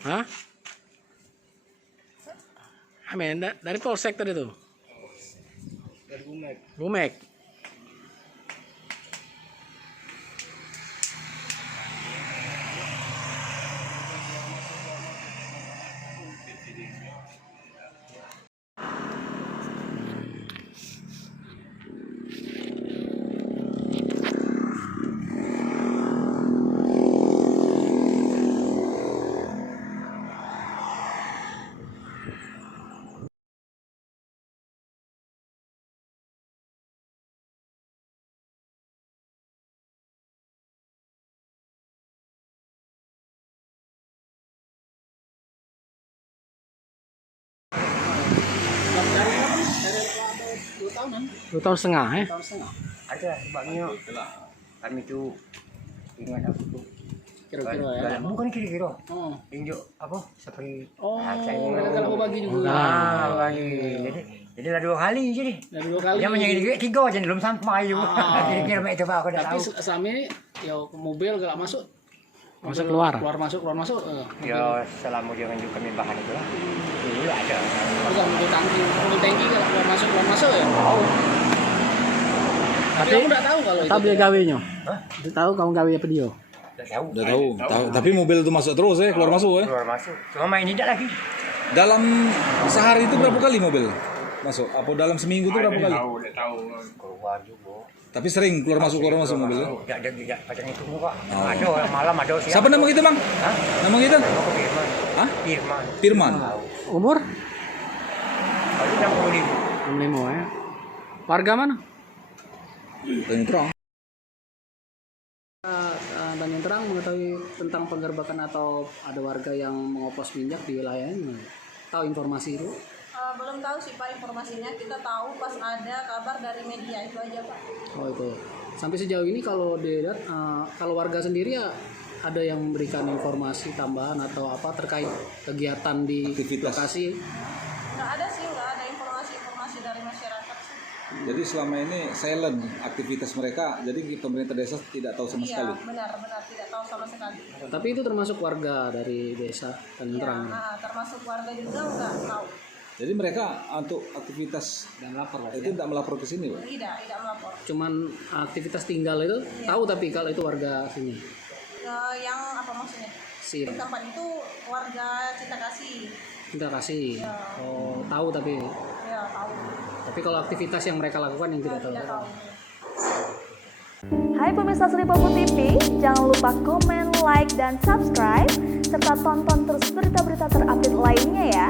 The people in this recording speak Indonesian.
Hah? Amin, dari Polsek tadi tuh. Dari Bumek. Bumek. Dua tahun setengah ya? Ada sebabnya kami itu ingat apa tuh? Kira-kira ya? Bukan kira-kira. Oh. Injok apa? Seperti Mereka kalau bagi juga. Bagi. Jadi lah 2 kali jadi. Dari 2 kali. Dia menyanyi 3 jadi belum sampai juga. Kira-kira itu Pak aku dah Tapi tahu. selama ini ya mobil galak masuk. Masuk keluar. Keluar masuk. Ya selama dia nunjuk kami bahan itu lah. Dulu ada. Bukan mobil tangki galak keluar masuk ya. Oh. Tapi kamu enggak tahu kalau itu. Tahu dia gawenya? Hah? Dia tahu kamu gawe apa dia? Udah Tahu. Tapi mobil itu masuk terus ya, keluar masuk ya. Keluar masuk. Cuma main tidak lagi. Dalam sehari itu berapa kali mobil masuk? Apa dalam seminggu itu berapa kali? Tahu. Keluar juga. Tapi sering keluar masuk mobil. Tidak kacang itu Pak. Ada malam ada siang. Siapa nama kita, Bang? Hah? Nama kita? Firman. Hah? Firman. Firman. Umur? Baru 65. 65 ya. Warga mana? Tanjung Terang. Dan yang terang mengetahui tentang penggerbakan atau ada warga yang mengoplos minyak di wilayahnya. Tahu informasi itu? Belum tahu sih Pak informasinya, kita tahu pas ada kabar dari media itu aja Pak. Oh itu. Sampai sejauh ini kalau dilihat kalau warga sendiri ya ada yang memberikan informasi tambahan atau apa terkait kegiatan di Aktivitas. lokasi? Nggak ada informasi dari masyarakat sih. Jadi selama ini silent aktivitas mereka, jadi pemerintah desa tidak tahu sama sekali. Iya benar tidak tahu sama sekali. Tapi itu termasuk warga dari desa Tanjung Iya, Terang. termasuk warga juga nggak tahu. Jadi mereka untuk aktivitas Dan lapor lah. itu tidak melapor ke sini, Pak. Tidak melapor. Cuman aktivitas tinggal itu tahu tapi kalau itu warga sini. Yang apa maksudnya? Si Tempat itu warga Cinta Kasih. kita kasih. Ya. Oh, tahu tapi Ya tahu. tapi kalau aktivitas yang mereka lakukan yang tidak tahu. Tidak tahu. Hai pemirsa Sri Popo TV, jangan lupa komen, like, dan subscribe, serta tonton terus berita-berita terupdate lainnya ya.